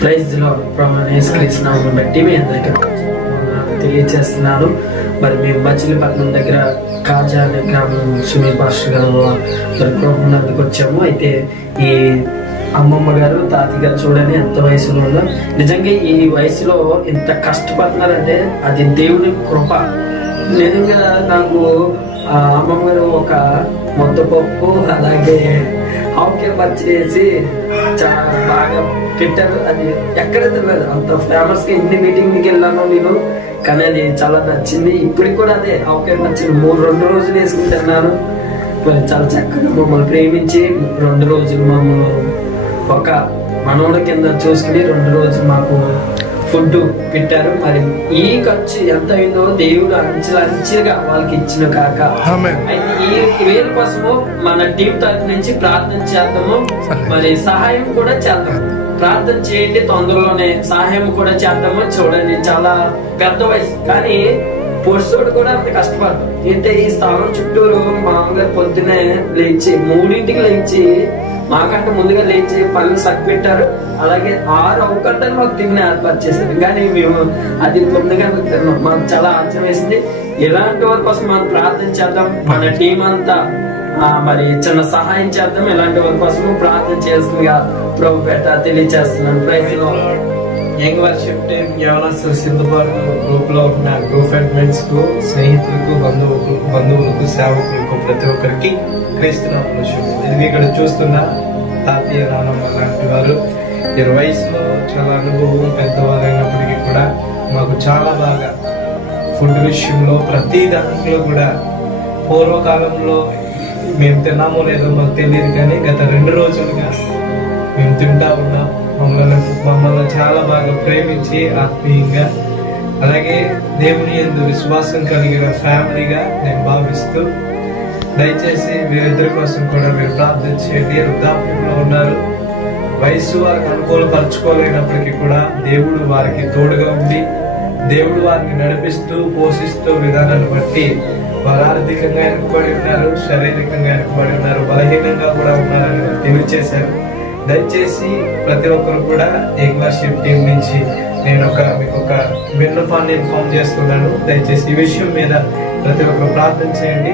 Praise లో యేసుక్రీస్తునామమును బట్టి మీ అందరికీ తెలియజేస్తున్నాను. మరి మేము మచిలీపట్నం దగ్గర కాజా అనే గ్రామం సునీల్ పాస్టర్ గారు మరి ప్రోగ్రాంకి వచ్చాము. అయితే ఈ అమ్మమ్మ గారు తాతయ్య గారు చూడని ఎంత వయసులో ఉందో, నిజంగా ఈ వయసులో ఇంత కష్టపడుతున్నారంటే అది దేవుని కృప. నిజంగా నాకు అమ్మమ్మ గారు ఒక ముద్దపప్పు అలాగే ఆవకాయ పచ్చడి వేసి చాలా బాగా పెట్టారు. అది ఎక్కడ తెలియదు, అంత ఫేమస్ గా ఎన్ని మీటింగ్కి వెళ్ళాను నేను, కానీ అది చాలా నచ్చింది. ఇప్పటికి కూడా అదే ఆవకాయ పచ్చడి 2 రోజులు వేసుకుంటున్నాను. మరి చాలా చక్కగా మమ్మల్ని ప్రేమించి 2 రోజులు మమ్మల్ని ఒక మనోడ కింద చూసుకుని 2 రోజులు మాకు ఫుడ్ పెట్టారు. మరి ఈ ఖర్చు ఎంత అయిందో దేవుడు అంచెలుగా వాళ్ళకి ఇచ్చిన కాక. అయితే ఈ వేల కోసము మన టీం తరఫు నుంచి ప్రార్థన చేద్దాము. మరి సహాయం కూడా చేద్దాం. ప్రార్థన చేయండి, తొందరలోనే సహాయం కూడా చేద్దాము. చూడండి, చాలా పెద్ద వయసు కానీ పొడుసోడు కూడా అంత కష్టపడతాం. అంటే ఈ స్థలం చుట్టూరు మామూలుగా పొద్దునే లేచి 3ంటికి లేచి మాకంటే ముందుగా లేచి పనులు సగ్గుపెట్టారు. అలాగే 6 అవకంటే మాకు టిఫిన్ ఏర్పాటు చేశారు. కానీ మేము అది ముందుగా మాకు చాలా ఆశ్చర్యం వేసింది. ఇలాంటి వారి కోసం మనం ప్రార్థన చేద్దాం. మన టీం అంతా మరి చిన్న సహాయం చేద్దాం. ఇలాంటి వారి కోసం ప్రార్థన చేస్తుందిగా ప్రభు పేట తెలియజేస్తున్నాను. Praise lord. Young worship team యవనస్తులు సిద్ధపాటు గ్రూప్ లో ఉన్న గ్రూప్ అడ్మిన్స్ కు, స్నేహితులకు, బంధువులకు, సేవకులకు ప్రతి ఒక్కరికి క్రీస్తునామములో శుభం. ఇది ఇక్కడ చూస్తున్న తాతయ్య, నాన్నమ్మ లాంటి వారు 20 వయసులో చాలా అనుభవం పెద్దవారైనప్పటికీ కూడా మాకు చాలా బాగా ఫుడ్ విషయంలో ప్రతి దాంట్లో కూడా, పూర్వకాలంలో మేము తిన్నామో లేదో మాకు తెలియదు కానీ గత 2 రోజులుగా మేము తింటా ఉన్నాం. మమ్మల్ని చాలా బాగా ప్రేమించి ఆత్మీయంగా, అలాగే దేవుని యందు విశ్వాసం కలిగిన ఫ్యామిలీగా నేను భావిస్తూ, దయచేసి వీరిద్దరి కోసం కూడా మీరు ప్రార్థన చేయండి. వృద్ధాప్యంలో ఉన్నారు, వయసు వారికి అనుకూలపరచుకోలేనప్పటికీ కూడా దేవుడు వారికి తోడుగా ఉండి, దేవుడు వారిని నడిపిస్తూ పోషిస్తూ విధానాన్ని బట్టి వారు ఆర్థికంగా వెనుకబడి ఉన్నారు, శారీరకంగా వెనుకబడి ఉన్నారు, బలహీనంగా కూడా ఉన్నారని తెలియజేశారు. దయచేసి ప్రతి ఒక్కరు కూడా యంగ్ వర్షిప్ టీం నుంచి నేను మీకు ఒక విన్నపాన్ని ఇన్ఫార్మ్ చేస్తున్నాను. దయచేసి ఈ విషయం మీద ప్రతి ఒక్కరు ప్రార్థన చేయండి.